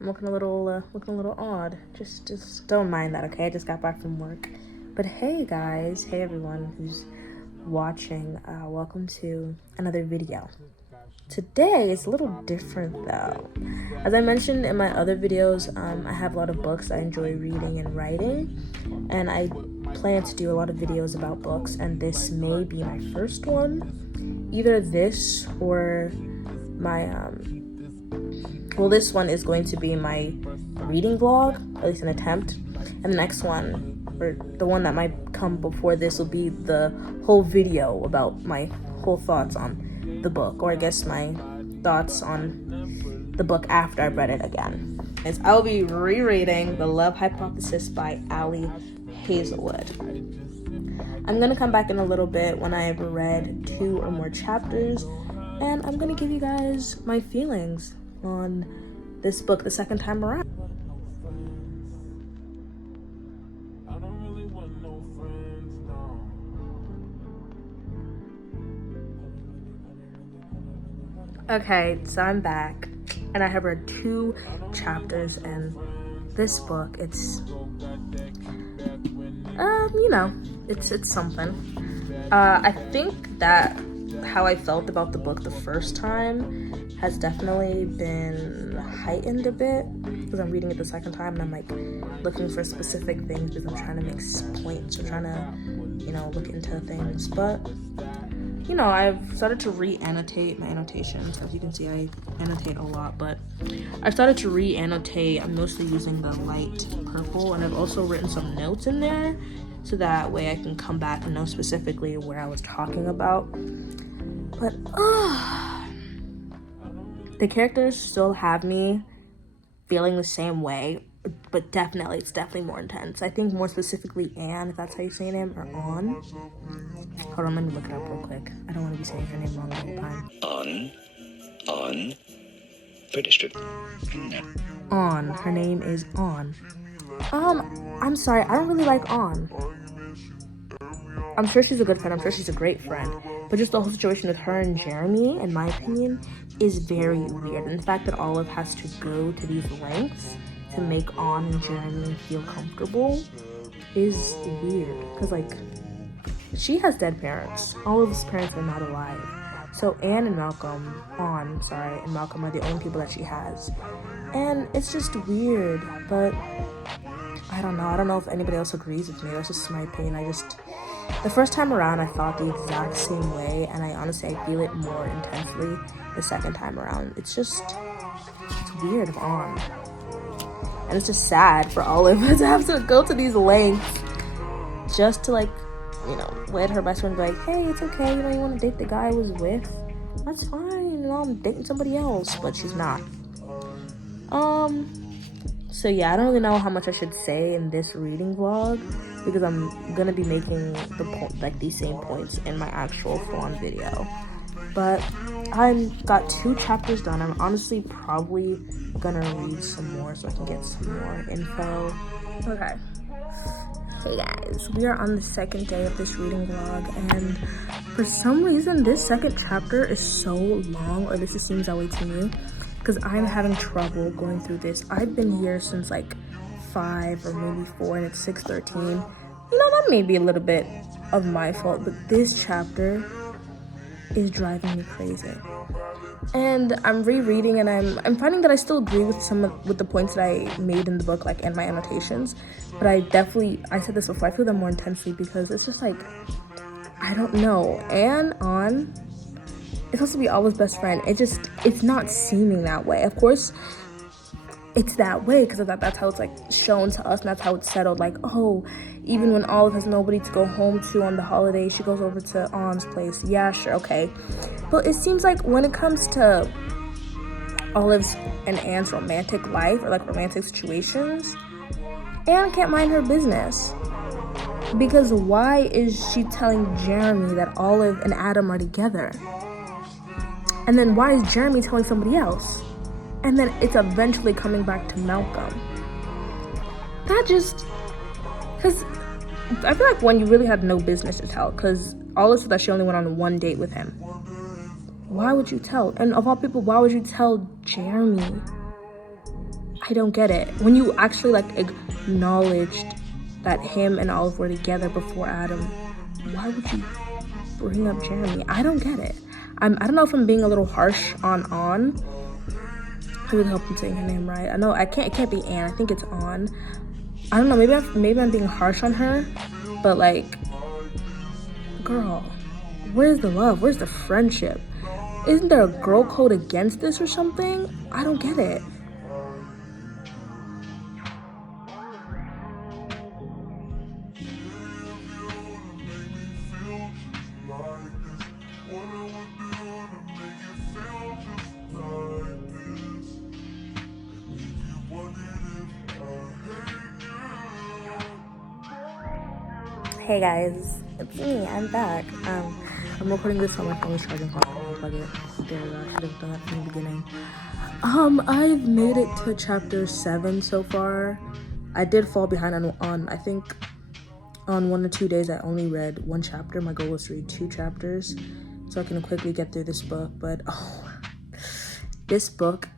I'm looking a little odd. Just don't mind that, okay? I just got back from work. But hey guys, hey everyone who's watching, welcome to another video. Today is a little different though. As I mentioned in my other videos, I have a lot of books I enjoy reading and writing, and I plan to do a lot of videos about books, and this may be my first one. Either this or my well, this one is going to be my reading vlog, at least an attempt, and the next one, or the one that might come before this, will be the whole video about my whole thoughts on the book, or I guess my thoughts on the book after I've read it again. I'll be rereading The Love Hypothesis by Hazelwood. I'm gonna come back in a little bit when I've read 2 or more chapters, and I'm gonna give you guys my feelings on this book the second time around. Okay, so I'm back, and I have read 2 chapters, and this book, it's it's something. I think that how I felt about the book the first time has definitely been heightened a bit because I'm reading it the second time, and I'm like looking for specific things because I'm trying to make points or trying to, look into things. But I've started to re-annotate my annotations. As you can see, I annotate a lot, but I started to re-annotate. I'm mostly using the light purple, and I've also written some notes in there so that way I can come back and know specifically where I was talking about. But the characters still have me feeling the same way, but it's definitely more intense. I think more specifically Anne, if that's how you say her name, or On. Hold on, let me look it up real quick. I don't want to be saying her name wrong the whole time. On. British. On. Her name is On. I'm sorry, I don't really like On. I'm sure she's a good friend. I'm sure she's a great friend. But just the whole situation with her and Jeremy, in my opinion, is very weird. And the fact that Olive has to go to these lengths to make On and Jeremy feel comfortable is weird. Because, she has dead parents. Olive's parents are not alive. So Anne and Malcolm are the only people that she has. And it's just weird. But I don't know. I don't know if anybody else agrees with me. That's just my opinion. The first time around, I thought the exact same way, and I feel it more intensely the second time around. It's weird of On. And it's just sad for Olive to have to go to these lengths just to, let her best friend be like, hey, it's okay, you want to date the guy I was with? That's fine, I'm dating somebody else, but she's not. So yeah, I don't really know how much I should say in this reading vlog, because I'm gonna be making these same points in my actual full-on video. But I've got 2 chapters done. I'm honestly probably gonna read some more so I can get some more info. Okay. Hey guys, we are on the second day of this reading vlog, and for some reason this second chapter is so long, or at least it seems that way to me, because I'm having trouble going through this. I've been here since 5 or maybe 4, and it's 6:13. That may be a little bit of my fault, but this chapter is driving me crazy. And I'm rereading, and I'm finding that I still agree with the points that I made in the book, in my annotations. But I said this before, I feel them more intensely because it's just I don't know. Anne On is supposed to be Olive's best friend. It's not seeming that way. Of course, it's that way because that's how it's shown to us, and that's how it's settled. Even when Olive has nobody to go home to on the holiday, she goes over to On's place. Yeah, sure, okay. But it seems when it comes to Olive's and Anne's romantic life, or romantic situations, Anne can't mind her business. Because why is she telling Jeremy that Olive and Adam are together? And then why is Jeremy telling somebody else? And then it's eventually coming back to Malcolm. Because I feel one you really had no business to tell, because Olive said that she only went on 1 date with him. Why would you tell? And of all people, why would you tell Jeremy? I don't get it. When you actually like acknowledged that him and Olive were together before Adam, why would you bring up Jeremy? I don't get it. I don't know if I'm being a little harsh on. I really hope I'm saying her name right. I know it can't be Anne. I think it's On. I don't know. Maybe I'm being harsh on her, but like, girl, where's the love? Where's the friendship? Isn't there a girl code against this or something? I don't get it. Hey guys, it's me, I'm back. I'm recording this on my phone's charging clock. I'll plug it. There we go, I should have done that from the beginning. I've made it to chapter 7 so far. I did fall behind on I think on 1 or 2 days I only read 1 chapter. My goal was to read 2 chapters so I can quickly get through this book, but this book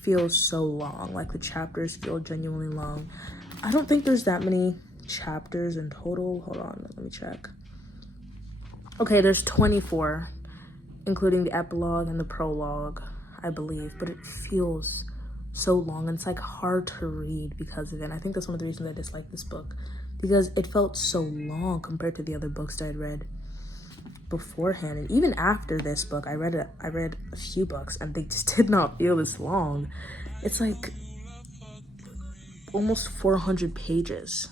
feels so long. Like the chapters feel genuinely long. I don't think there's that many chapters in total. Hold on, let me check. Okay, there's 24, including the epilogue and the prologue, I believe, but it feels so long and it's like hard to read because of it. And I think that's one of the reasons I dislike this book, because it felt so long compared to the other books that I'd read beforehand. And even after this book, I read a few books and they just did not feel this long. It's like almost 400 pages.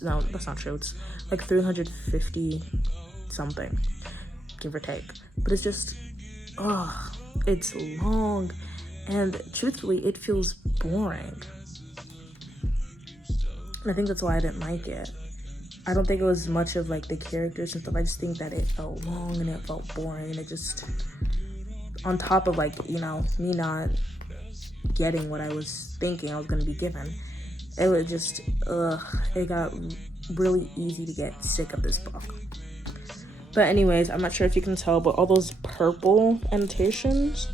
No, that's not true. It's like 350 something, give or take. But it's just, it's long, and truthfully, it feels boring. And I think that's why I didn't like it. I don't think it was much of like the characters and stuff. I just think that it felt long and it felt boring. And it just, on top of like, you know, me not getting what I was thinking I was gonna be given, it was just, it got really easy to get sick of this book. But anyways, I'm not sure if you can tell, but all those purple annotations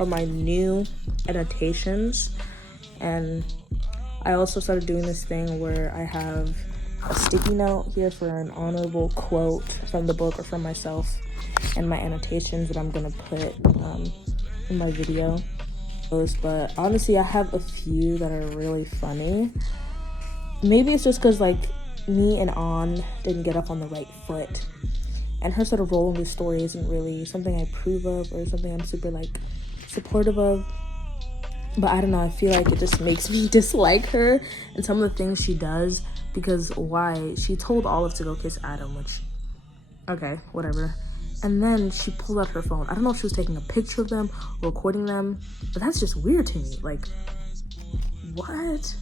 are my new annotations. And I also started doing this thing where I have a sticky note here for an honorable quote from the book or from myself, and my annotations that I'm gonna put in my video. But honestly, I have a few that are really funny. Maybe it's just because like me and An didn't get up on the right foot, and her sort of role in the story isn't really something I approve of or something I'm super like supportive of. But I don't know, I feel like it just makes me dislike her and some of the things she does, because why? She told Olive to go kiss Adam, which, okay, whatever. And then she pulled out her phone. I don't know if she was taking a picture of them or recording them, but that's just weird to me. Like, what?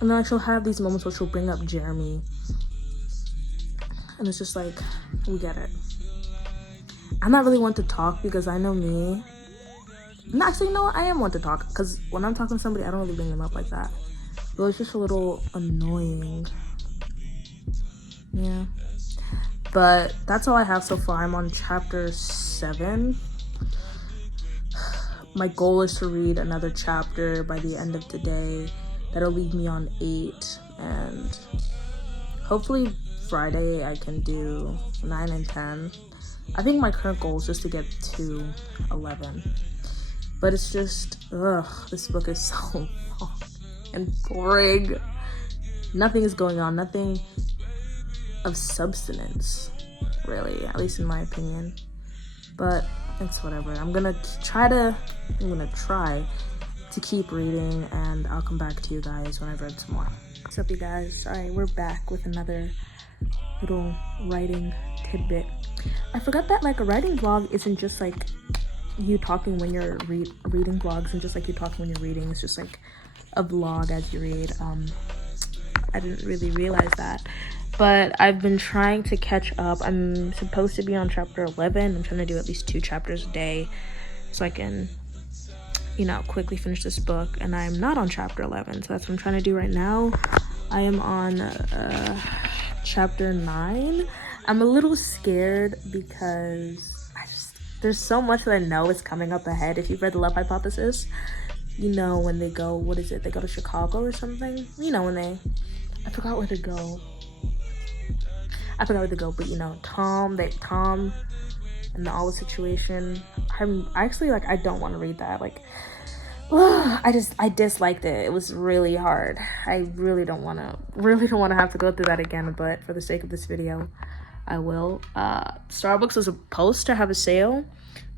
And then like, she'll have these moments where she'll bring up Jeremy, and it's just like, we get it. I'm not really one to talk because I know me. No, actually, no, I am one to talk, because when I'm talking to somebody, I don't really bring them up like that. But it's just a little annoying. Yeah. But that's all I have so far. I'm on chapter 7. My goal is to read another chapter by the end of today. That'll leave me on 8. And hopefully Friday I can do 9 and 10. I think my current goal is just to get to 11. But it's just, this book is so long and boring. Nothing is going on. Nothing of substance, really, at least in my opinion. But it's whatever. I'm gonna try to keep reading, and I'll come back to you guys when I've read some more. What's up, you guys? Sorry, we're back with another little writing tidbit. I forgot that like a writing vlog isn't just like you talking when you're reading vlogs, and just like you talking when you're reading. It's just like a vlog as you read. I didn't really realize that. But I've been trying to catch up. I'm supposed to be on chapter 11. I'm trying to do at least 2 chapters a day so I can, you know, quickly finish this book. And I'm not on chapter 11, so that's what I'm trying to do right now. I am on chapter 9. I'm a little scared because there's so much that I know is coming up ahead. If you've read The Love Hypothesis, you know when they go, what is it? They go to Chicago or something? You know I forgot where to go. But you know, Tom and the Olive situation. I don't want to read that. Like, I disliked it. It was really hard. I really don't want to have to go through that again, but for the sake of this video, I will. Starbucks was supposed to have a sale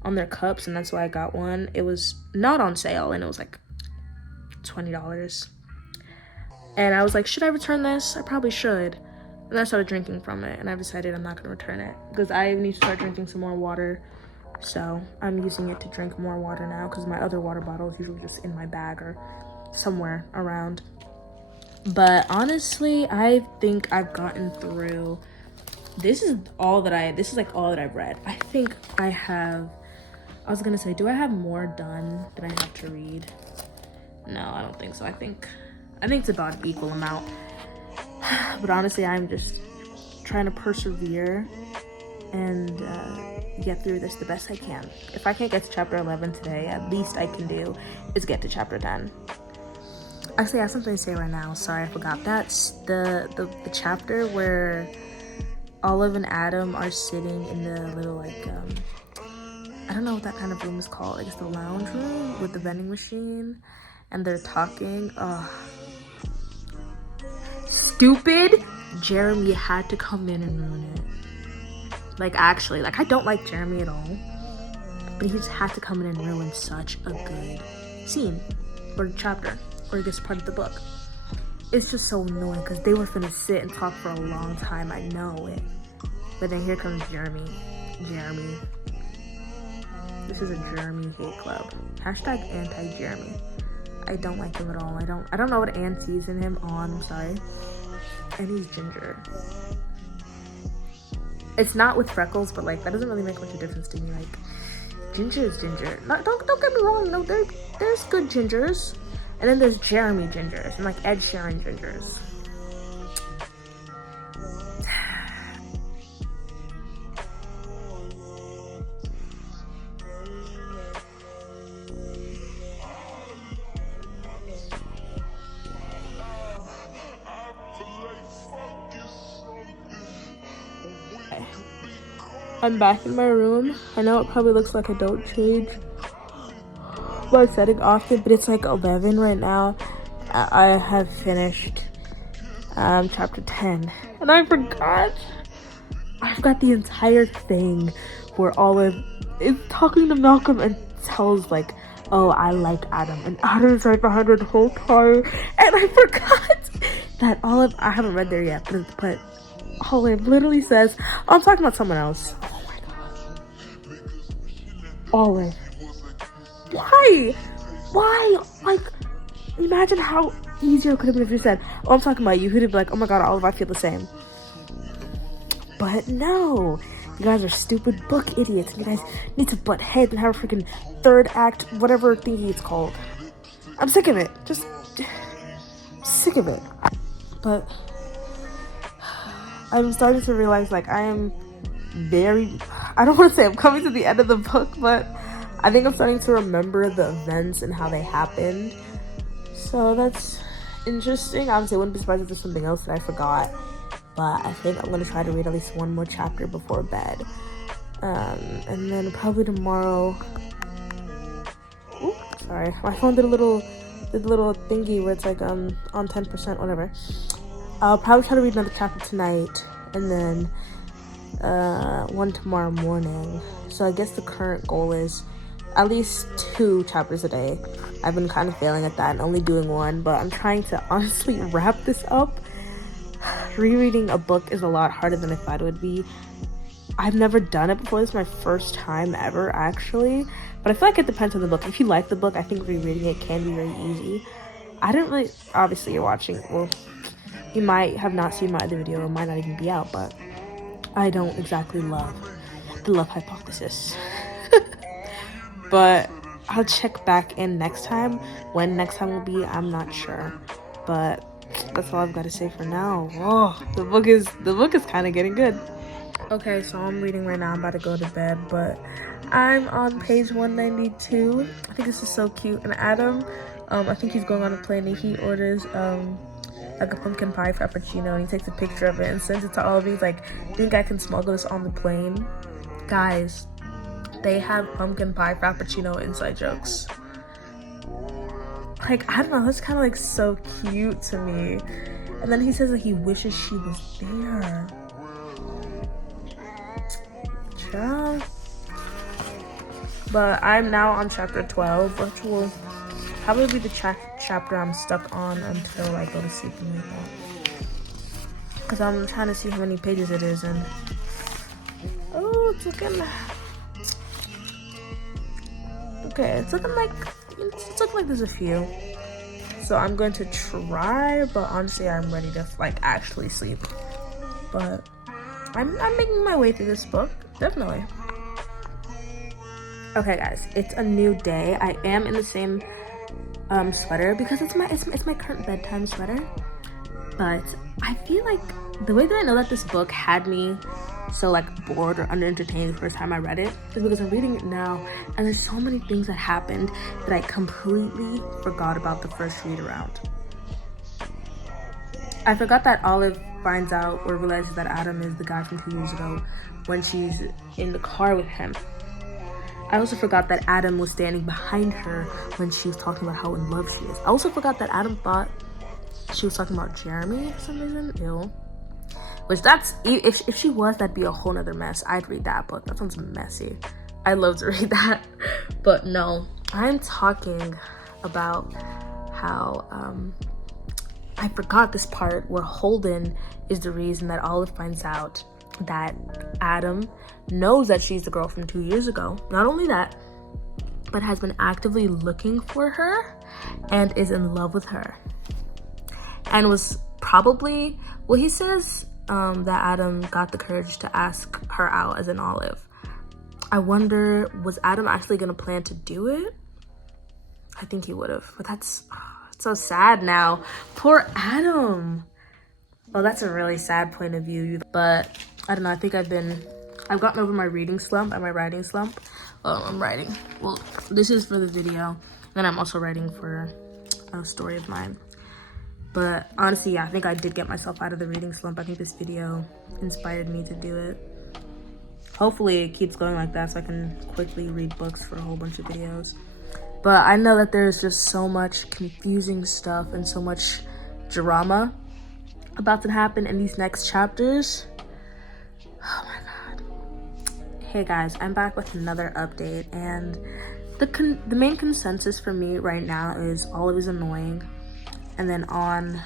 on their cups, and that's why I got one. It was not on sale, and it was like $20. And I was like, should I return this? I probably should. And then I started drinking from it, and I decided I'm not going to return it because I need to start drinking some more water. So I'm using it to drink more water now because my other water bottle is usually just in my bag or somewhere around. But honestly, I think I've gotten through. This is all that I've read. I think I was gonna say, do I have more done than I have to read? No, I don't think so. I think it's about an equal amount. But honestly, I'm just trying to persevere and get through this the best I can. If I can't get to chapter 11 today, at least I can do is get to chapter 10. Actually, I have something to say right now. Sorry, I forgot. That's the chapter where Olive and Adam are sitting in the little, like, I don't know what that kind of room is called. Like, it's the lounge room with the vending machine, and they're talking. Stupid Jeremy had to come in and ruin it. Like, actually, like, I don't like Jeremy at all, but he just had to come in and ruin such a good scene or chapter, or I guess part of the book. It's just so annoying because they were finna sit and talk for a long time. I know it. But then here comes Jeremy. This is a Jeremy hate club. Hashtag anti-Jeremy. I don't like him at all. I don't know what Anne sees in him. I'm sorry. And he's ginger. It's not with freckles, but like that doesn't really make much of a difference to me. Like, ginger is ginger. Don't get me wrong. You know, there's good gingers. And then there's Jeremy gingers and like Ed Sheeran gingers. I'm back in my room. I know it probably looks like I don't change my setting often, but it's like 11 right now. I have finished chapter 10, and I forgot. I've got the entire thing where Olive is talking to Malcolm and tells like, oh, I like Adam, and Adam's right behind her the whole time, and I forgot that Olive, I haven't read there yet, but Olive literally says, oh, I'm talking about someone else. Oh my god. Olive. Why? Like, imagine how easier it could have been if you said, oh, I'm talking about you. Who'd be like, oh my god, Olive, I feel the same. But no. You guys are stupid book idiots. You guys need to butt heads and have a freaking third act, whatever thingy it's called. I'm sick of it. Just sick of it. But I'm starting to realize, like, I don't want to say I'm coming to the end of the book, but I think I'm starting to remember the events and how they happened. So that's interesting. Obviously, I wouldn't be surprised if there's something else that I forgot. But I think I'm going to try to read at least one more chapter before bed. And then probably tomorrow... Ooh, sorry. My phone did a little thingy where it's like on 10%, whatever. I'll probably try to read another chapter tonight. And then one tomorrow morning. So I guess the current goal is at least 2 chapters a day. I've been kind of failing at that and only doing 1. But I'm trying to honestly wrap this up. Rereading a book is a lot harder than I thought it would be. I've never done it before. This is my first time ever, actually. But I feel like it depends on the book. If you like the book, I think rereading it can be very easy. I don't really... Obviously, you're watching... Well, you might have not seen my other video. It might not even be out, but I don't exactly love the love hypothesis. But I'll check back in next time. When next time will be, I'm not sure. But... that's all I've got to say for now. Oh, the book is kind of getting good. Okay, so I'm reading right now. I'm about to go to bed, but I'm on page 192. I think this is so cute. And Adam, I think he's going on a plane and he orders like a pumpkin pie frappuccino, and he takes a picture of it and sends it to all of you. He's like, think I can smuggle this on the plane? Guys, they have pumpkin pie frappuccino inside jokes. Like, I don't know, that's kind of like so cute to me. And then he says that he wishes she was there. Yeah. But I'm now on chapter 12, which will probably be the chapter I'm stuck on until I go to sleep and wake up. Because I'm trying to see how many pages it is, and oh, it's looking okay. It's looking like there's a few. So I'm going to try, but honestly, I'm ready to like actually sleep. But I'm making my way through this book, definitely. Okay, guys, it's a new day. I am in the same sweater because it's my current bedtime sweater. But I feel like the way that I know that this book had me so like bored or under-entertained the first time I read it is because I'm reading it now, and there's so many things that happened that I completely forgot about the first read around. I forgot that Olive finds out or realizes that Adam is the guy from 2 years ago when she's in the car with him. I also forgot that Adam was standing behind her when she was talking about how in love she is. I also forgot that Adam thought she was talking about Jeremy for some reason. Ew. Which that's, if she was, that'd be a whole nother mess. I'd read that book. That sounds messy. I love to read that. But no, I'm talking about how I forgot this part where Holden is the reason that Olive finds out that Adam knows that she's the girl from 2 years ago. Not only that, but has been actively looking for her and is in love with her. And was probably, well, he says that Adam got the courage to ask her out as an Olive. I wonder, was Adam actually gonna plan to do it? I think he would have, but that's so sad now. Poor Adam. Oh, that's a really sad point of view. But I don't know, I think I've gotten over my reading slump and my writing slump. I'm writing. Well, this is for the video, and I'm also writing for a story of mine. But honestly, yeah, I think I did get myself out of the reading slump. I think this video inspired me to do it. Hopefully it keeps going like that so I can quickly read books for a whole bunch of videos. But I know that there's just so much confusing stuff and so much drama about to happen in these next chapters. Oh my god. Hey guys, I'm back with another update, and the main consensus for me right now is Olive is annoying. And then On,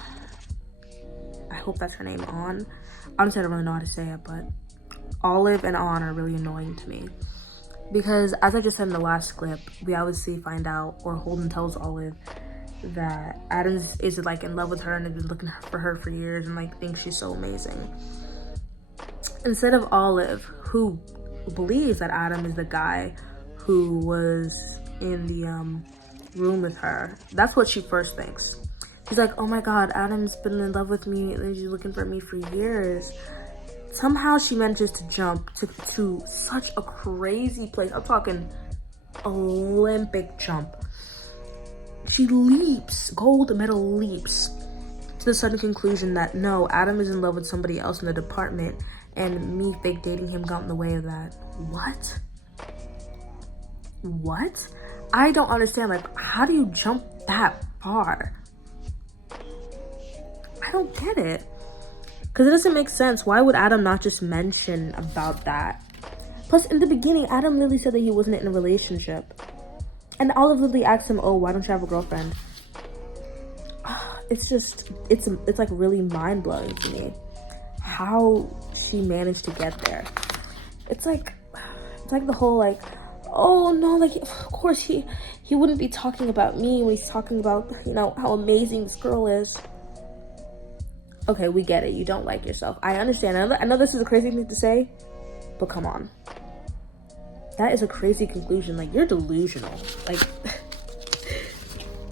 I hope that's her name, On. Honestly, I don't really know how to say it, but Olive and On are really annoying to me. Because as I just said in the last clip, we obviously find out, or Holden tells Olive, that Adam is like in love with her and has been looking for her for years and like thinks she's so amazing. Instead of Olive, who believes that Adam is the guy who was in the room with her, that's what she first thinks. She's like, oh my god, Adam's been in love with me and he's looking for me for years. Somehow she manages to jump to such a crazy place. I'm talking Olympic jump. She leaps, gold medal leaps, to the sudden conclusion that no, Adam is in love with somebody else in the department and me fake dating him got in the way of that. What? What? I don't understand. Like, how do you jump that far? I don't get it. Because it doesn't make sense. Why would Adam not just mention about that? Plus, in the beginning, Adam literally said that he wasn't in a relationship. And Olive literally asked him, oh, why don't you have a girlfriend? It's just, it's like really mind-blowing to me how she managed to get there. It's like the whole like, oh no, like of course he wouldn't be talking about me when he's talking about, you know, how amazing this girl is. Okay, we get it. You don't like yourself. I understand. I know this is a crazy thing to say, but come on. That is a crazy conclusion. Like, you're delusional. Like,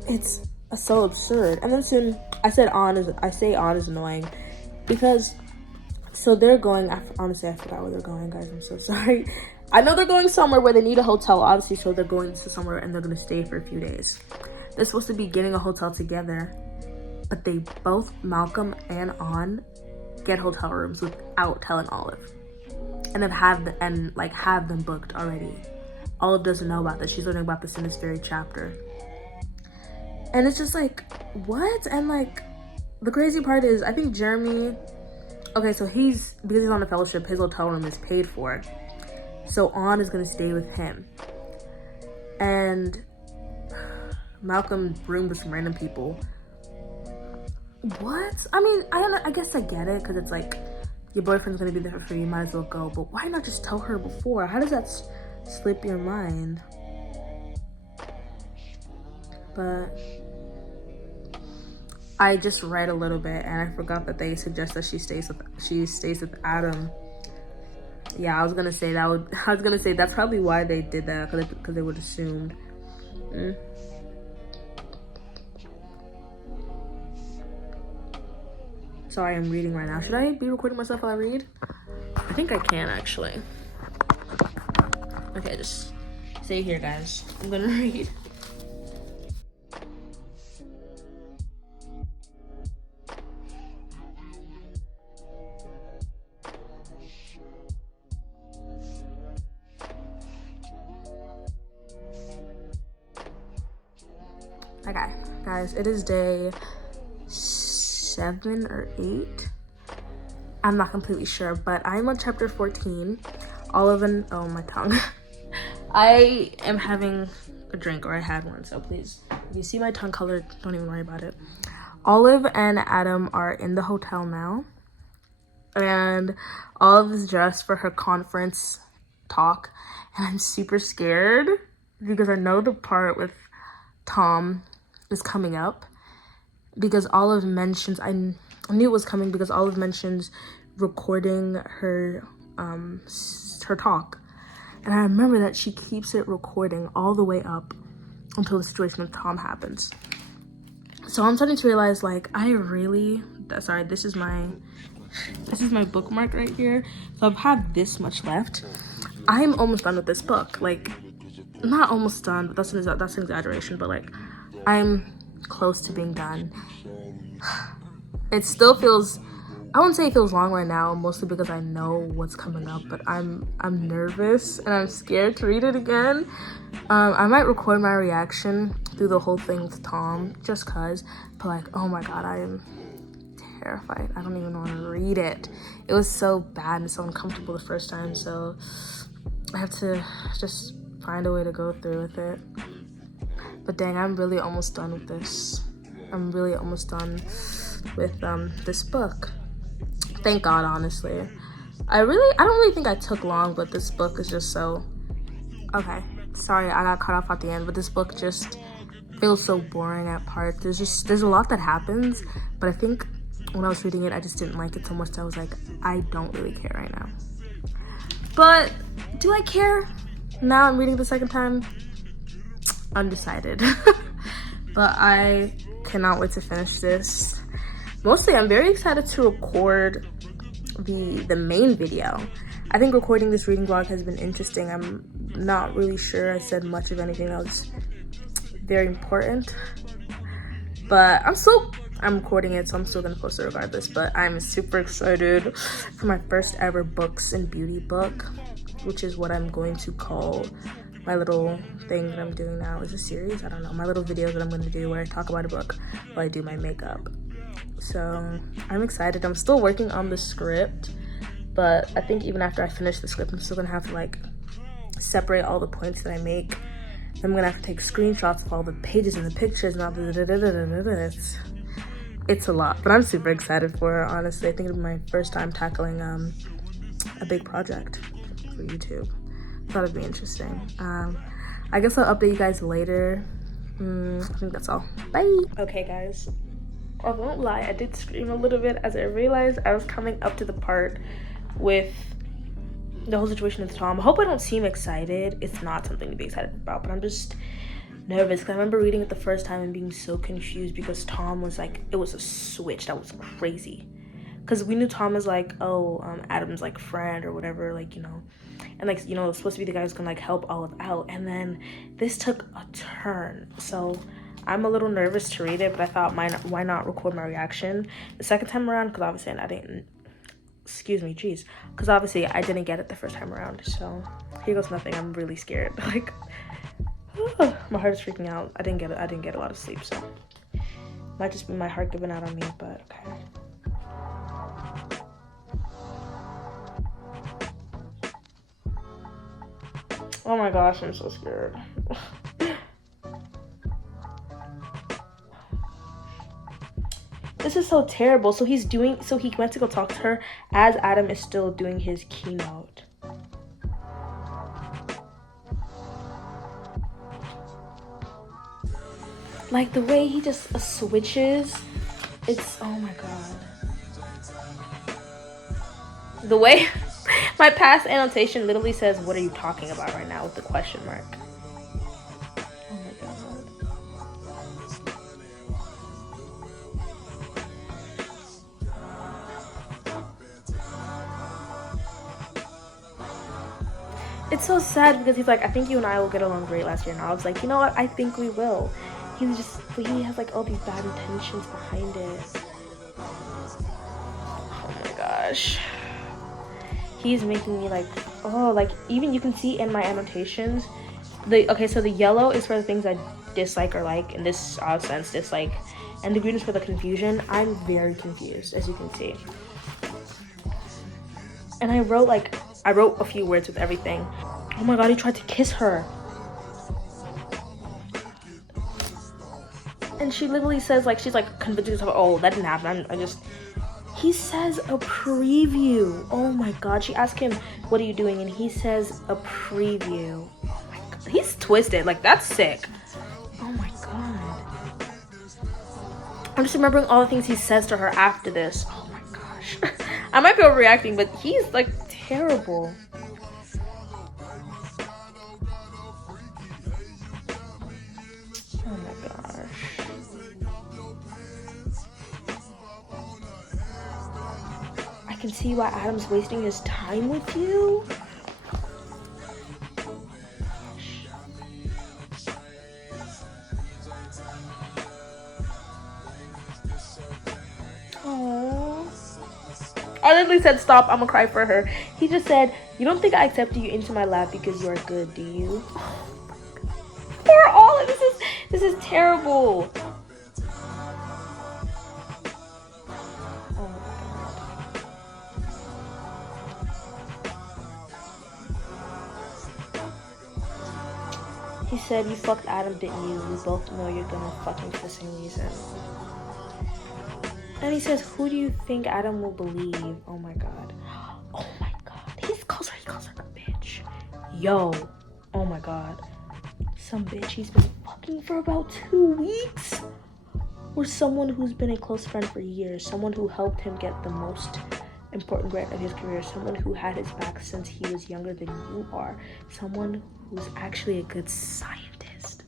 it's so absurd. And then soon, I say On is annoying because So they're going, honestly, I forgot where they're going, guys. I'm so sorry. I know they're going somewhere where they need a hotel, obviously, so they're going to somewhere and they're going to stay for a few days. They're supposed to be getting a hotel together, but they both, Malcolm and An, get hotel rooms without telling Olive. And then have them booked already. Olive doesn't know about this. She's learning about this in this very chapter. And it's just like, what? And like, the crazy part is, I think Jeremy, okay, so because he's on the fellowship, his hotel room is paid for. So An is gonna stay with him. And Malcolm roomed with some random people. What? I mean, I guess I get it, because it's like, your boyfriend's gonna be there for free, you might as well go. But why not just tell her before? How does that slip your mind? But I just read a little bit and I forgot that they suggest that she stays with Adam. Yeah, I was gonna say that's probably why they did that, because they would assumed. Sorry, I'm reading right now. Should I be recording myself while I read? I think I can, actually. Okay, just stay here, guys. I'm gonna read. Okay, guys, it is day 7 or 8. I'm not completely sure, but I'm on chapter 14. Oh, my tongue. I am having a drink, or I had one, so please, if you see my tongue colored, don't even worry about it. Olive and Adam are in the hotel now, and Olive is dressed for her conference talk, and I'm super scared because I know the part with Tom is coming up, because Olive mentions, I knew it was coming because Olive mentions recording her talk, and I remember that she keeps it recording all the way up until the situation with Tom happens. So I'm starting to realize, like, this is my bookmark right here. So I've had this much left. I'm almost done with this book. Like, not almost done, but that's an exaggeration, but like, I'm close to being done. It still feels, I wouldn't say it feels long right now, mostly because I know what's coming up, but I'm nervous and I'm scared to read it again. I might record my reaction through the whole thing with Tom, just cause, but like, oh my god, I am terrified. I don't even want to read it. It was so bad and so uncomfortable the first time, so I have to just find a way to go through with it. But dang, I'm really almost done with this. I'm really almost done with this book. Thank God, honestly. I don't really think I took long, but this book is just so, okay, sorry I got cut off at the end, but this book just feels so boring at parts. There's a lot that happens, but I think when I was reading it, I just didn't like it so much that I was like, I don't really care right now. But do I care? Now I'm reading the second time, undecided. But I cannot wait to finish this. Mostly, I'm very excited to record the main video. I think recording this reading vlog has been interesting. I'm not really sure I said much of anything that was very important, but I'm recording it, so I'm still gonna post it regardless. But I'm super excited for my first ever books and beauty book, which is what I'm going to call my little thing that I'm doing now. Is a series, I don't know, my little videos that I'm going to do where I talk about a book while I do my makeup. So I'm excited. I'm still working on the script, but I think even after I finish the script, I'm still gonna have to like separate all the points that I make. I'm gonna have to take screenshots of all the pages and the pictures and all the it's a lot, but I'm super excited for it, honestly. I think it'll be my first time tackling a big project for YouTube. I thought it'd be interesting. I guess I'll update you guys later. I think that's all. Bye. Okay, guys. I won't lie, I did scream a little bit as I realized I was coming up to the part with the whole situation with Tom. I hope I don't seem excited. It's not something to be excited about, but I'm just nervous because I remember reading it the first time and being so confused because Tom was like, it was a switch that was crazy. because we knew Tom is like, oh, Adam's like friend or whatever, like, you know, and like, you know, it's supposed to be the guy who's gonna like help Olive out, and then this took a turn. So I'm a little nervous to read it, but I thought, why not record my reaction the second time around, because obviously I didn't, excuse me, jeez, because obviously I didn't get it the first time around. So here goes nothing. I'm really scared. Like, my heart is freaking out. I didn't get a lot of sleep, so might just be my heart giving out on me, but okay. Oh my gosh, I'm so scared. This is so terrible. So he went to go talk to her as Adam is still doing his keynote. Like the way he just switches, it's, oh my god. The way my past annotation literally says, what are you talking about right now, with the question mark. Oh my god. It's so sad because he's like, I think you and I will get along great last year. And I was like, you know what? I think we will. But he has like all these bad intentions behind it. Oh my gosh. He's making me like, oh, like even you can see in my annotations, so the yellow is for the things I dislike or like, in this sense, dislike, and the green is for the confusion. I'm very confused, as you can see. And I wrote a few words with everything. Oh my god, he tried to kiss her. And she literally says, like, she's like convincing herself, oh, that didn't happen. He says a preview. Oh my god. She asked him, what are you doing? And he says a preview. Oh my god. He's twisted. Like, that's sick. Oh my god. I'm just remembering all the things he says to her after this. Oh my gosh. I might be overreacting, but he's like terrible. Oh my gosh. I can see why Adam's wasting his time with you. Aww. I literally said, stop, I'm gonna cry for her. He just said, you don't think I accepted you into my lab because you are good, do you? Poor Olive, this is terrible. He said, you fucked Adam, didn't you? We both know you're gonna fuck me for the same reason. And he says, who do you think Adam will believe? Oh my god. Oh my god. He calls her a bitch. Yo. Oh my god. Some bitch he's been fucking for about 2 weeks. Or someone who's been a close friend for years. Someone who helped him get the most important grant of his career. Someone who had his back since he was younger than you are. Someone who's actually a good scientist.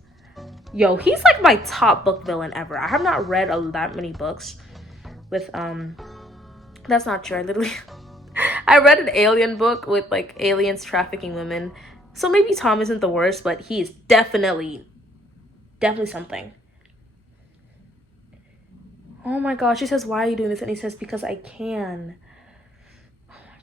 Yo, he's like my top book villain ever. I have not read that many books with that's not true. I read an alien book with like aliens trafficking women. So maybe Tom isn't the worst, but he is definitely something. Oh my gosh, she says, why are you doing this? And he says, because I can. Oh my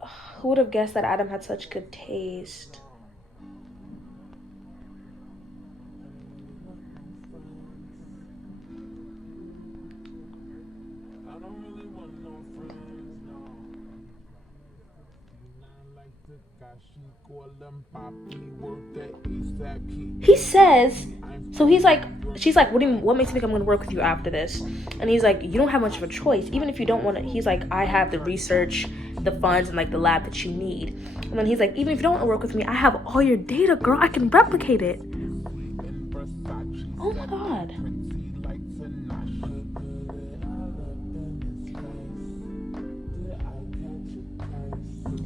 god. Who would have guessed that Adam had such good taste? He says, so he's like, she's like, what makes you think I'm gonna work with you after this? And he's like, you don't have much of a choice. Even if you don't want to, he's like, I have the research, the funds, and like the lab that you need. And then he's like, even if you don't want to work with me, I have all your data, girl. I can replicate it. Oh my god.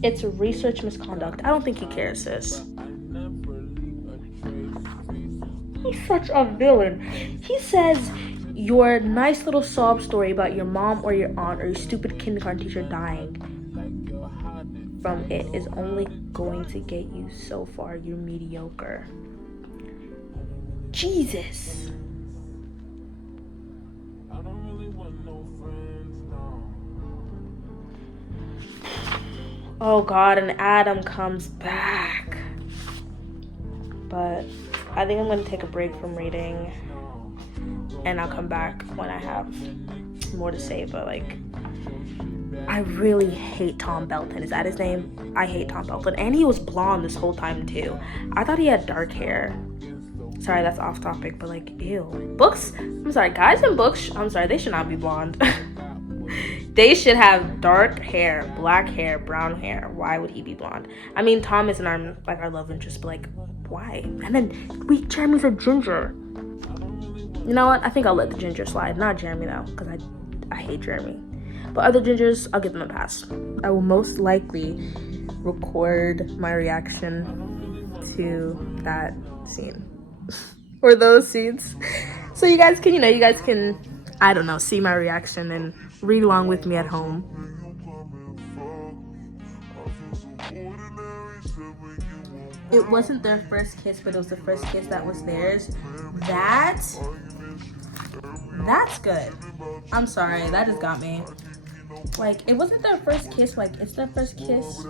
It's research misconduct. I don't think he cares, sis. He's such a villain. He says your nice little sob story about your mom or your aunt or your stupid kindergarten teacher dying from it is only going to get you so far. You're mediocre. Jesus. Oh God, and Adam comes back. But I think I'm gonna take a break from reading and I'll come back when I have more to say. But like, I really hate Tom Belton. Is that his name? I hate Tom Belton. And he was blonde this whole time too. I thought he had dark hair. Sorry, that's off topic, but like, ew. Books, I'm sorry, guys in books, I'm sorry, they should not be blonde. They should have dark hair, black hair, brown hair. Why would he be blonde? I mean, Tom isn't our love interest, but like, why? And then Jeremy's a ginger. You know what? I think I'll let the ginger slide. Not Jeremy though, because I hate Jeremy. But other gingers, I'll give them a pass. I will most likely record my reaction to that scene. Or those scenes. So you guys can, I don't know, see my reaction and read along with me at home. It wasn't their first kiss, but it was the first kiss that was theirs. That's good. I'm sorry, that just got me. Like, it wasn't their first kiss, like, it's their first kiss.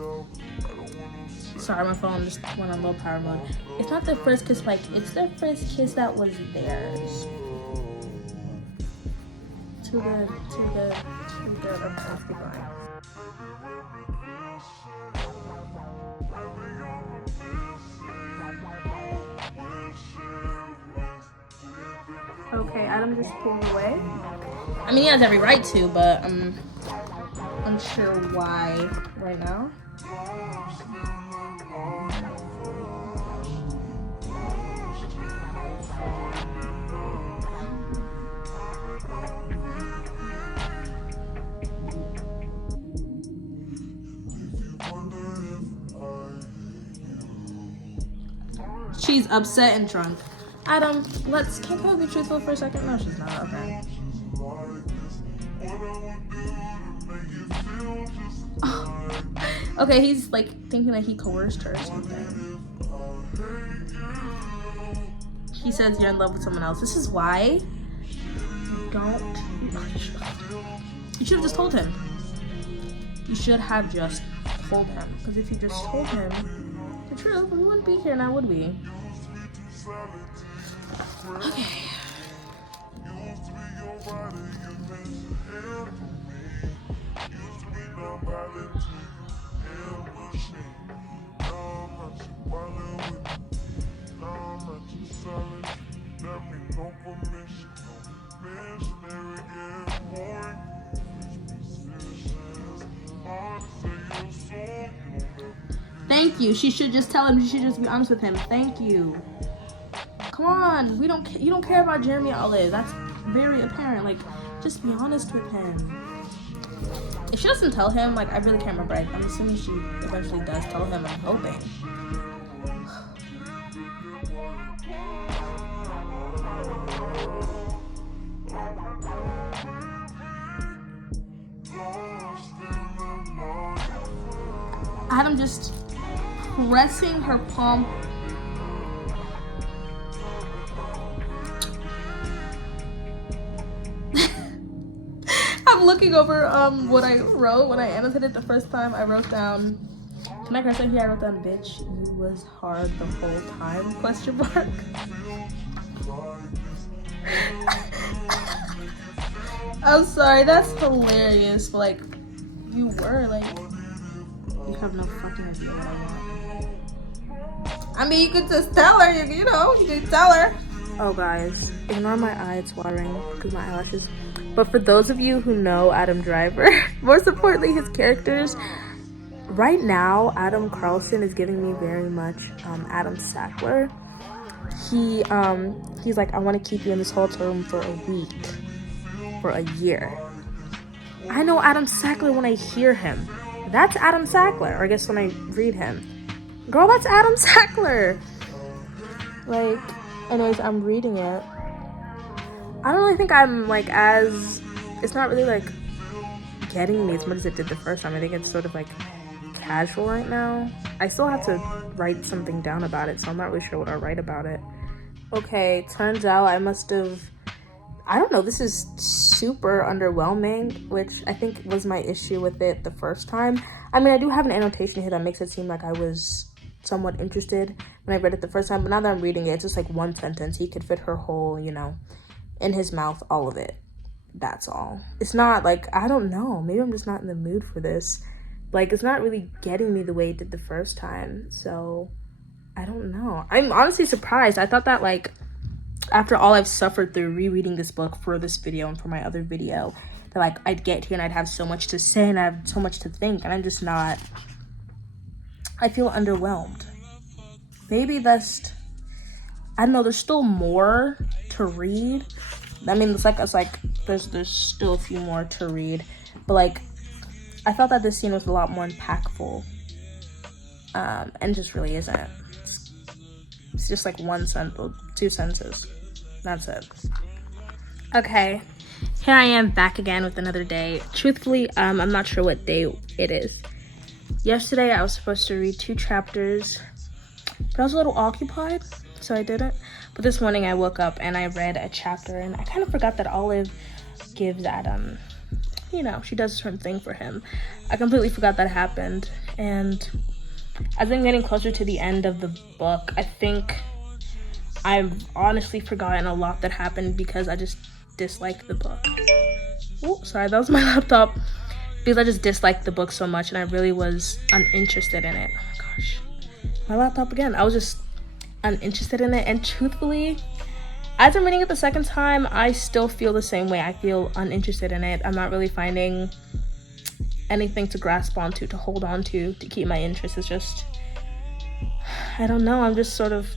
Sorry, my phone just went on low power mode. It's not their first kiss, like, it's their first kiss that was theirs. Too good. Okay, keep going. Okay, Adam just pulled away. I mean, he has every right to, but I'm unsure why right now. She's upset and drunk. Adam, can we be truthful for a second? No, she's not. Okay. Okay, he's like thinking that he coerced her or something. He says you're in love with someone else. This is why you should have just told him. You should have just told him. Because if you just told him the truth, we wouldn't be here now, would we? Okay. Thank you. She should just tell him. She should just be honest with him. Thank you. Come on. You don't care about Jeremy Olive. That's very apparent. Like, just be honest with him. If she doesn't tell him, like, I really can't remember. I'm assuming she eventually does tell him. I'm hoping. Adam just pressing her palm. I'm looking over what I wrote when I annotated the first time. I wrote down, can I curse right here? I wrote down, bitch, you was hard the whole time, question mark. I'm sorry, that's hilarious, but like, you were like, you have no fucking idea what I want. I mean, you could just tell her, you could tell her. Oh, guys, ignore my eye, it's watering because my eyelashes. But for those of you who know Adam Driver, more importantly, his characters, right now, Adam Carlson is giving me very much Adam Sackler. He's like, I want to keep you in this hotel room for a week, for a year. I know Adam Sackler when I hear him. That's Adam Sackler, or I guess when I read him. Girl, that's Adam Sackler. Like, Anyways, I'm reading it. I don't really think I'm like as, it's not really like getting me as much as it did the first time. I think it's sort of like casual right now. I still have to write something down about it, so I'm not really sure what I'll write about it. Okay, turns out I must have, I don't know, this is super underwhelming, which I think was my issue with it the first time. I mean, I do have an annotation here that makes it seem like I was somewhat interested when I read it the first time, but now that I'm reading it, it's just like one sentence. He could fit her whole, you know, in his mouth, all of it. That's all. It's not like, I don't know, maybe I'm just not in the mood for this. Like, it's not really getting me the way it did the first time, so I don't know. I'm honestly surprised. I thought that, like, after all I've suffered through rereading this book for this video and for my other video, that, like, I'd get here and I'd have so much to say and I have so much to think, and I'm just not. I feel underwhelmed. Maybe that's, I don't know, there's still more to read. I mean, it's like there's still a few more to read, but like I felt that this scene was a lot more impactful, and just really isn't. It's just like one sentence, two sentences. That's it. Okay, here I am back again with another day. Truthfully, I'm not sure what day it is. Yesterday I was supposed to read 2 chapters, but I was a little occupied, so I didn't. But this morning I woke up and I read a chapter, and I kind of forgot that Olive gives Adam, you know, she does a certain thing for him. I completely forgot that happened, and as I'm getting closer to the end of the book, I think I've honestly forgotten a lot that happened because I just disliked the book. Oh, sorry, that was my laptop. Because I just disliked the book so much and I really was uninterested in it. Oh my gosh, my laptop again. I was just uninterested in it, and truthfully, as I'm reading it the second time, I still feel the same way. I feel uninterested in it. I'm not really finding anything to grasp onto, to hold on to keep my interest. It's just, I don't know, I'm just sort of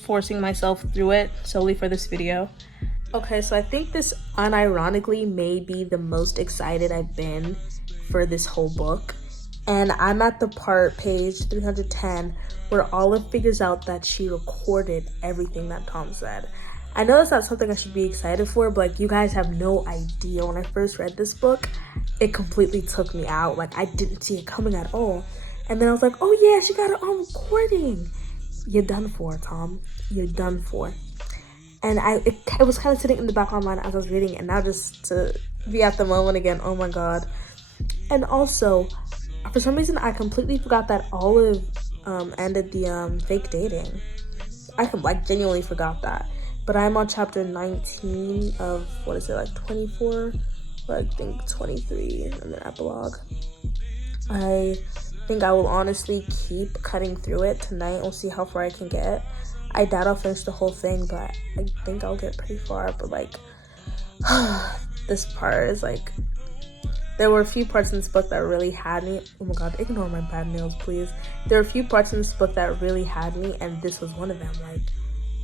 forcing myself through it solely for this video. Okay, so I think this unironically may be the most excited I've been for this whole book. And I'm at the part, page 310, where Olive figures out that she recorded everything that Tom said. I know that's not something I should be excited for, but like, you guys have no idea. When I first read this book, it completely took me out. Like, I didn't see it coming at all. And then I was like, oh yeah, she got it on recording. You're done for, Tom. You're done for. And it was kind of sitting in the back of my mind as I was reading it, and now just to be at the moment again, oh my god. And also, for some reason, I completely forgot that Olive ended the fake dating. I genuinely forgot that. But I'm on chapter 19 of, what is it, like 24? Or I think 23 in the epilogue. I think I will honestly keep cutting through it tonight. We'll see how far I can get. I doubt I'll finish the whole thing, but I think I'll get pretty far. But like, this part is like, there were a few parts in this book that really had me. Oh my god, ignore my bad nails, please. There were a few parts in this book that really had me, and this was one of them. Like,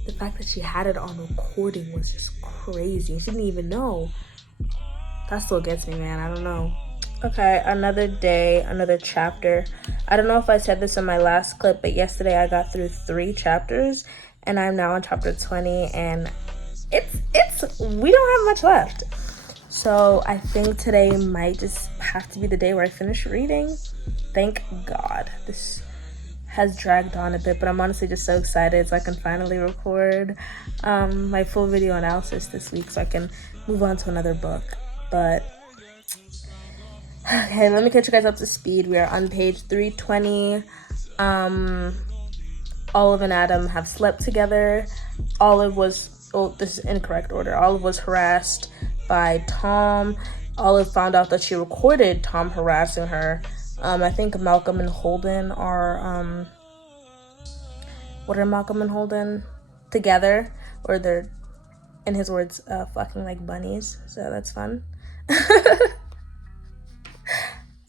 the fact that she had it on recording was just crazy. She didn't even know. That still gets me, man. I don't know. Okay, another day, another chapter. I don't know if I said this in my last clip, but yesterday I got through 3 chapters, and I'm now on chapter 20, and we don't have much left. So I think today might just have to be the day where I finish reading. Thank God. This has dragged on a bit, but I'm honestly just so excited so I can finally record my full video analysis this week so I can move on to another book. But okay, let me catch you guys up to speed. We are on page 320. Olive and Adam have slept together. Olive was, oh, this is incorrect order. Olive was harassed by Tom. Olive found out that she recorded Tom harassing her. I think Malcolm and Holden are, what are Malcolm and Holden? Together, or they're, in his words, fucking like bunnies, so that's fun.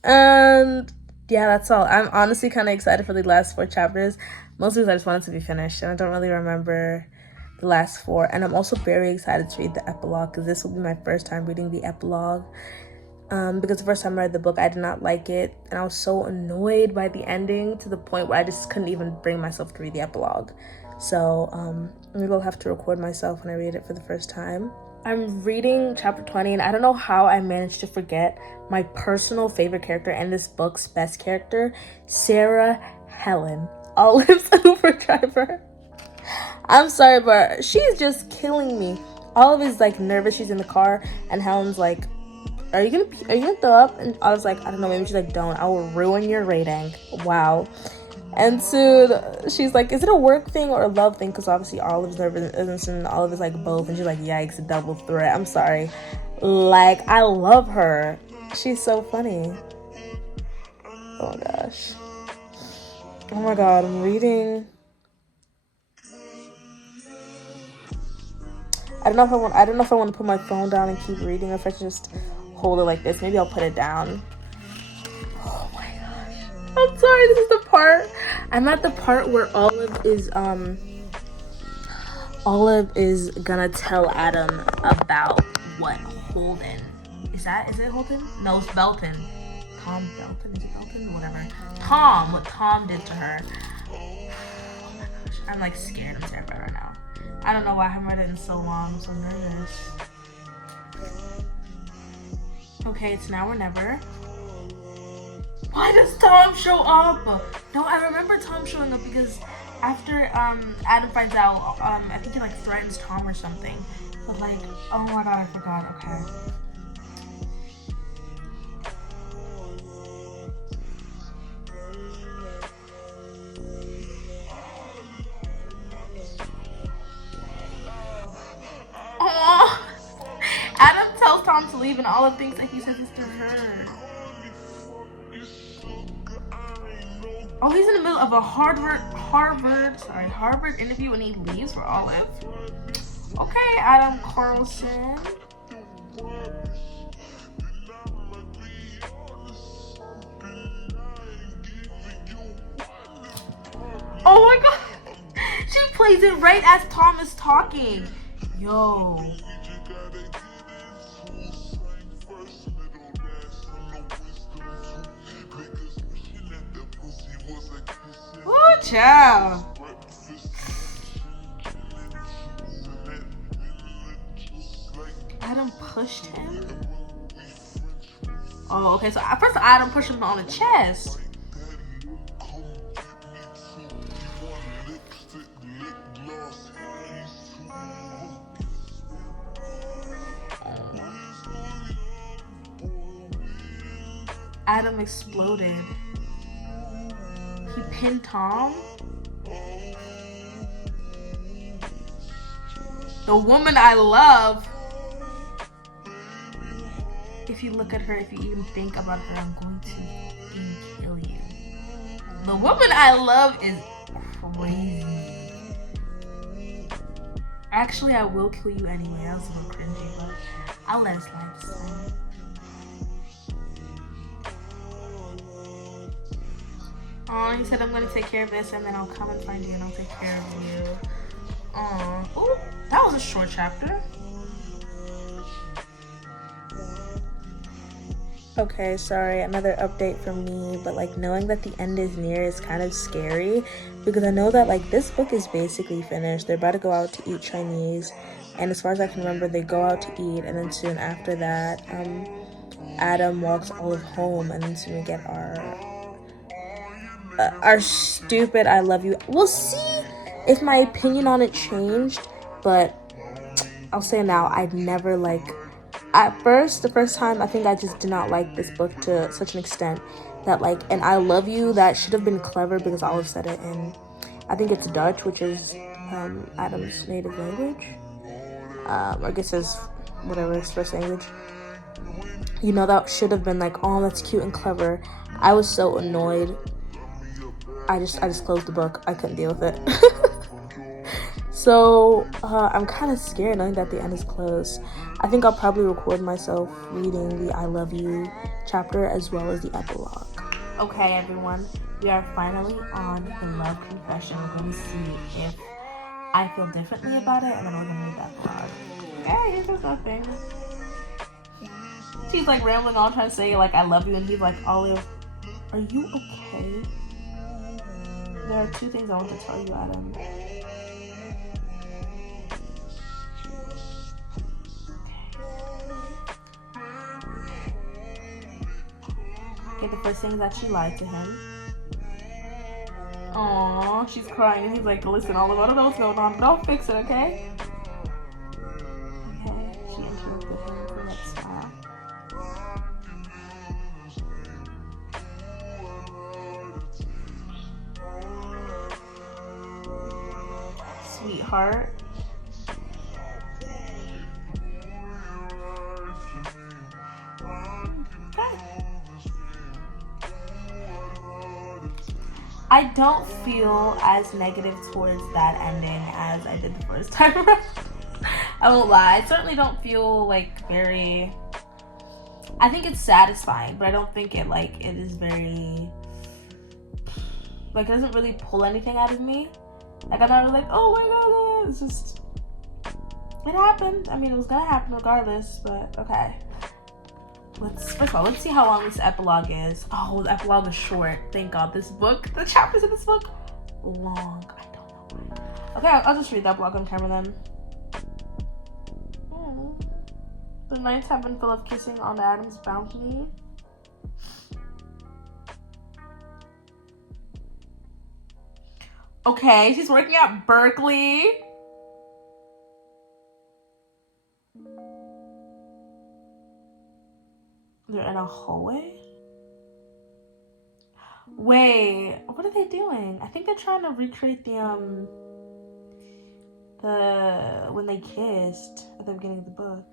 And yeah, that's all. I'm honestly kind of excited for the last 4 chapters, mostly because I just want it to be finished, and I don't really remember the last 4. And I'm also very excited to read the epilogue, because this will be my first time reading the epilogue. because the first time I read the book, I did not like it, and I was so annoyed by the ending to the point where I just couldn't even bring myself to read the epilogue. So maybe I'll have to record myself when I read it for the first time. I'm reading chapter 20, and I don't know how I managed to forget my personal favorite character and this book's best character, Sarah Helen, Olive's Uber driver. I'm sorry, but she's just killing me. Olive is like nervous, she's in the car, and Helen's like, are you gonna throw up? And I was like, I don't know, maybe she's like, don't, I will ruin your rating. Wow. And so she's like, is it a work thing or a love thing? Because obviously Olive's nervous and Olive is like both, and she's like, yikes, a double threat. I'm sorry. Like, I love her. She's so funny. Oh my gosh. Oh my god, I'm reading. I don't know if I want to put my phone down and keep reading, or if I should just hold it like this. Maybe I'll put it down. Oh my gosh. I'm sorry, this is the part. I'm at the part where Olive is gonna tell Adam about what Holden. Is it Holden? No, it's Belton. Tom Belton? Is it Belton? Whatever. What Tom did to her. Oh my gosh. I'm like scared. I'm terrified right now. I don't know why I haven't read it in so long. I'm so nervous. Okay, it's now or never. Why does Tom show up? No, I remember Tom showing up because after Adam finds out, I think he like threatens Tom or something. But like, oh my god, I forgot. Okay. Adam tells Tom to leave, and all the things that he says is to her. Oh, he's in the middle of a Harvard interview, and he leaves for Olive. Okay, Adam Carlson. Oh my god, she plays it right as Tom is talking. Yo. Ooh, child. Adam pushed him? Oh, okay, so at first Adam pushed him on the chest. Adam exploded. He pinned Tom. The woman I love. If you look at her, if you even think about her, I'm going to kill you. The woman I love is crazy. Actually, I will kill you anyway. That was a little cringy, but I'll let it slide this time. Oh, he said I'm gonna take care of this, and then I'll come and find you, and I'll take care of you. Oh, that was a short chapter. Okay, sorry, another update from me, but like knowing that the end is near is kind of scary, because I know that like this book is basically finished. They're about to go out to eat Chinese, and as far as I can remember, they go out to eat, and then soon after that, Adam walks Olive home, and then soon we get our stupid I love you. We'll see if my opinion on it changed, but I'll say now, I'd never like, at first, the first time, I think I just did not like this book to such an extent that like an I love you that should have been clever, because Olive said it in, I think it's Dutch, which is Adam's native language. I guess his, whatever, his first language. You know, that should have been like, oh, that's cute and clever. I was so annoyed. I just closed the book. I couldn't deal with it. So I'm kind of scared knowing that the end is close. I think I'll probably record myself reading the I love you chapter as well as the epilogue. Okay, everyone, we are finally on the love confession. We're going to see if I feel differently about it, and then we're going to read the epilogue. Okay, here's nothing. She's like rambling on trying to say like I love you, and he's like, Olive, are you okay? There are two things I want to tell you, Adam. Okay, the first thing is that she lied to him. Aww, she's crying, and he's like, listen, Olive, I don't know what's going on, but I'll fix it, okay? Okay, she interrupted him with a red smile. Sweetheart. I don't feel as negative towards that ending as I did the first time around. I won't lie. I certainly don't feel like very... I think it's satisfying, but I don't think it is very... Like, it doesn't really pull anything out of me. Like, I'm not really like, oh my god, it's just... It happened. I mean, it was gonna happen regardless, but okay. First of all, let's see how long this epilogue is. Oh, the epilogue is short. Thank God. This book, the chapters in this book, long. I don't know why. Okay, I'll just read the epilogue on camera then. The nights have been full of kissing on Adam's balcony. Okay, she's working at Berkeley. They're in a hallway? Wait, what are they doing? I think they're trying to recreate the when they kissed at the beginning of the book.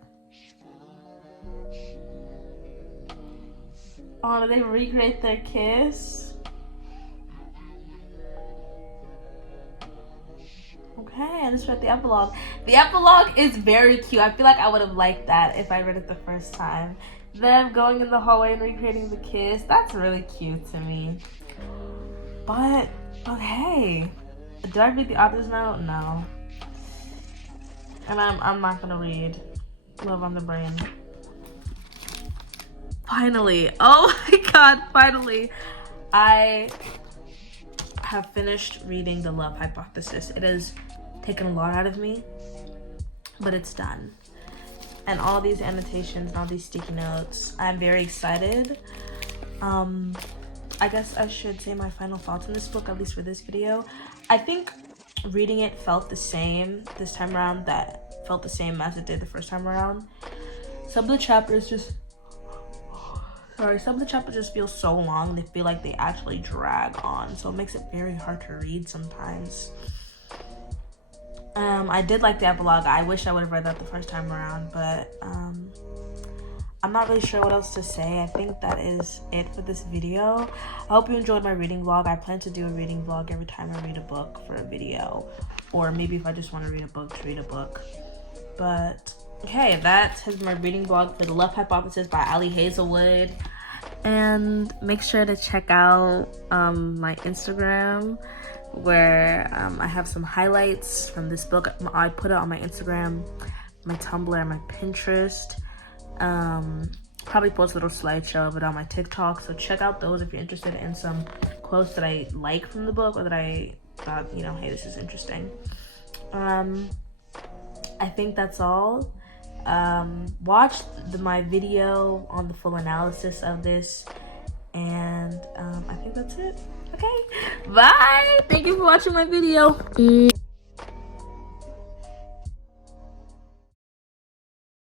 Oh, do they recreate their kiss? Okay, I just read the epilogue. The epilogue is very cute. I feel like I would have liked that if I read it the first time. Them going in the hallway and recreating the kiss. That's really cute to me. But hey, do I read the author's note? No. And I'm not gonna read Love on the Brain. Finally. Oh my god, finally. I have finished reading The Love Hypothesis. It has taken a lot out of me, but it's done. And all these annotations and all these sticky notes, I'm very excited. I guess I should say my final thoughts on this book, at least for this video. I think reading it felt the same this time around, that felt the same as it did the first time around. Some of the chapters just feel so long, they feel like they actually drag on, so it makes it very hard to read sometimes. I did like the epilogue. I wish I would have read that the first time around, but I'm not really sure what else to say. I think that is it for this video. I hope you enjoyed my reading vlog. I plan to do a reading vlog every time I read a book for a video, or maybe if I just want to read a book, to read a book. But okay, that has been my reading vlog for The Love Hypothesis by Hazelwood. And make sure to check out my Instagram, where I have some highlights from this book. I put it on my Instagram, my Tumblr, and my Pinterest. Probably post a little slideshow of it on my TikTok, so check out those if you're interested in some quotes that I like from the book, or that I thought, you know, hey, this is interesting. I think that's all. Watch my video on the full analysis of this, and I think that's it. Okay, bye. Thank you for watching my video.